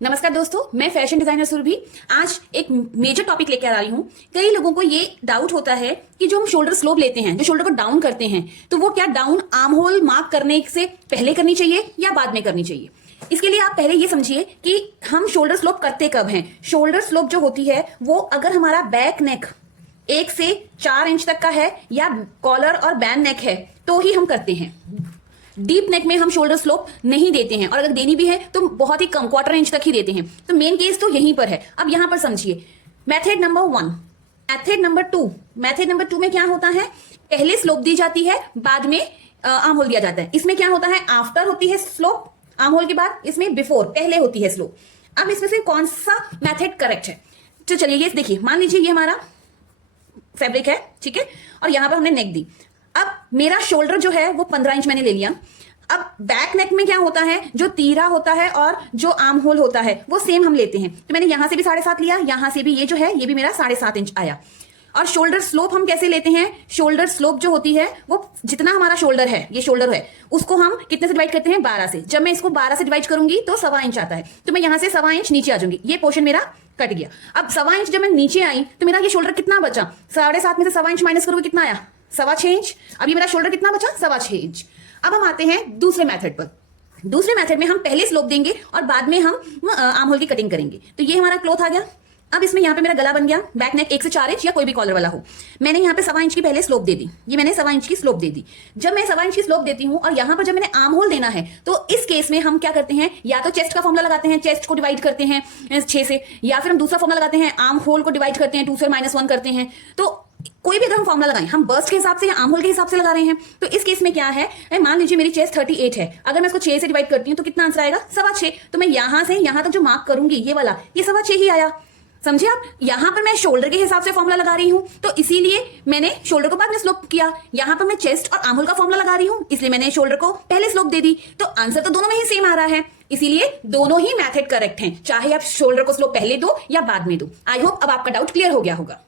नमस्कार दोस्तों, मैं फैशन डिजाइनर सुरभि आज एक मेजर टॉपिक लेकर आ रही हूँ। कई लोगों को ये डाउट होता है कि जो हम शोल्डर स्लोप लेते हैं, जो शोल्डर को डाउन करते हैं, तो वो क्या डाउन आर्म होल मार्क करने से पहले करनी चाहिए या बाद में करनी चाहिए। इसके लिए आप पहले ये समझिए कि हम शोल्डर स्लोप करते कब हैं। शोल्डर स्लोप जो होती है वो अगर हमारा बैक नेक 1 से 4 इंच तक का है या कॉलर और बैन नेक है तो ही हम करते हैं। डीप नेक में हम शोल्डर स्लोप नहीं देते हैं और अगर देनी भी है तो बहुत ही कम, 1/4 इंच तक ही देते हैं। तो मेन केस तो यहीं पर है। अब यहां पर समझिए method number 1, method number 2। Method number 2 में क्या होता है, पहले स्लोप दी जाती है, बाद में आर्म होल दिया जाता है। इसमें क्या होता है, आफ्टर होती है स्लोप आर्म होल के बाद, इसमें बिफोर पहले होती है स्लोप। अब इसमें से कौन सा मेथड करेक्ट है, तो चलिए ये देखिए। मान लीजिए ये हमारा फैब्रिक है, ठीक है, और यहां पर हमने नेक दी। अब मेरा शोल्डर जो है वो 15 इंच मैंने ले लिया। अब बैक नेक में क्या होता है, जो तीरा होता है और जो आर्म होल होता है वो सेम हम लेते हैं। तो मैंने यहां से भी 7.5 लिया, यहां से भी ये जो है ये भी मेरा 7.5 इंच आया। और शोल्डर स्लोप हम कैसे लेते हैं, शोल्डर स्लोप जो होती है वो जितना हमारा शोल्डर है, ये शोल्डर है, उसको हम कितने से डिवाइड करते हैं, 12 से। जब मैं इसको 12 से डिवाइड करूंगी तो 1.25 इंच आता है। तो मैं यहां से 1.25 इंच नीचे आ जाऊंगी, ये पोर्शन मेरा कट गया। अब 1.25 इंच जब मैं नीचे आई तो मेरा ये शोल्डर कितना बचा, 7.5 में से 1.25 इंच माइनस करोगे कितना आया, 6.25 इंच। अब ये मेरा शोल्डर कितना बचा, 6.25 इंच। अब हम आते हैं दूसरे मेथड पर। दूसरे मेथड में हम पहले स्लोप देंगे और बाद में हम आर्म होल की कटिंग करेंगे। तो ये हमारा क्लॉथ आ गया। अब इसमें यहाँ पे मेरा गला बन गया, बैक नेक 1 से 4 इंच या कोई भी कॉलर वाला हो। मैंने यहाँ पे 1.25 इंच की पहले स्लोप दे दी, ये मैंने 1.25 इंच की स्लोप दे दी। जब मैं 1.25 इंच की स्लोप देती हूँ और यहाँ पर जब मैंने आर्म होल देना है तो इस केस में हम क्या करते हैं, या तो चेस्ट का फॉर्मुला लगाते हैं, चेस्ट को डिवाइड करते हैं 6 से, या फिर हम दूसरा फॉर्मुला लगाते हैं, आर्म होल को डिवाइड करते हैं 2 से -1 करते हैं। तो कोई भी अगर हम फॉर्मुला लगाएं, हम बर्स्ट के हिसाब से या आर्म होल के हिसाब से लगा रहे हैं। तो इस केस में क्या है, मान लीजिए मेरी चेस्ट 38 है, अगर मैं इसको 6 से डिवाइड करती हूँ तो कितना आंसर आएगा, 6.25। तो मैं यहां से यहां तक जो मार्क करूंगी ये वाला, ये 6.25 ही आया। समझे आप, यहां पर मैं शोल्डर के हिसाब से फॉर्मुला लगा रही हूं तो इसीलिए मैंने शोल्डर को बाद में स्लोप किया। यहां पर मैं चेस्ट और आर्म होल का फॉर्मुला लगा रही हूं इसलिए मैंने शोल्डर को पहले स्लोप दे दी। तो आंसर तो दोनों में ही सेम आ रहा है, इसीलिए दोनों ही मेथड करेक्ट हैं, चाहे आप शोल्डर को स्लोप पहले दो या बाद में दो। आई होप अब आपका डाउट क्लियर हो गया होगा।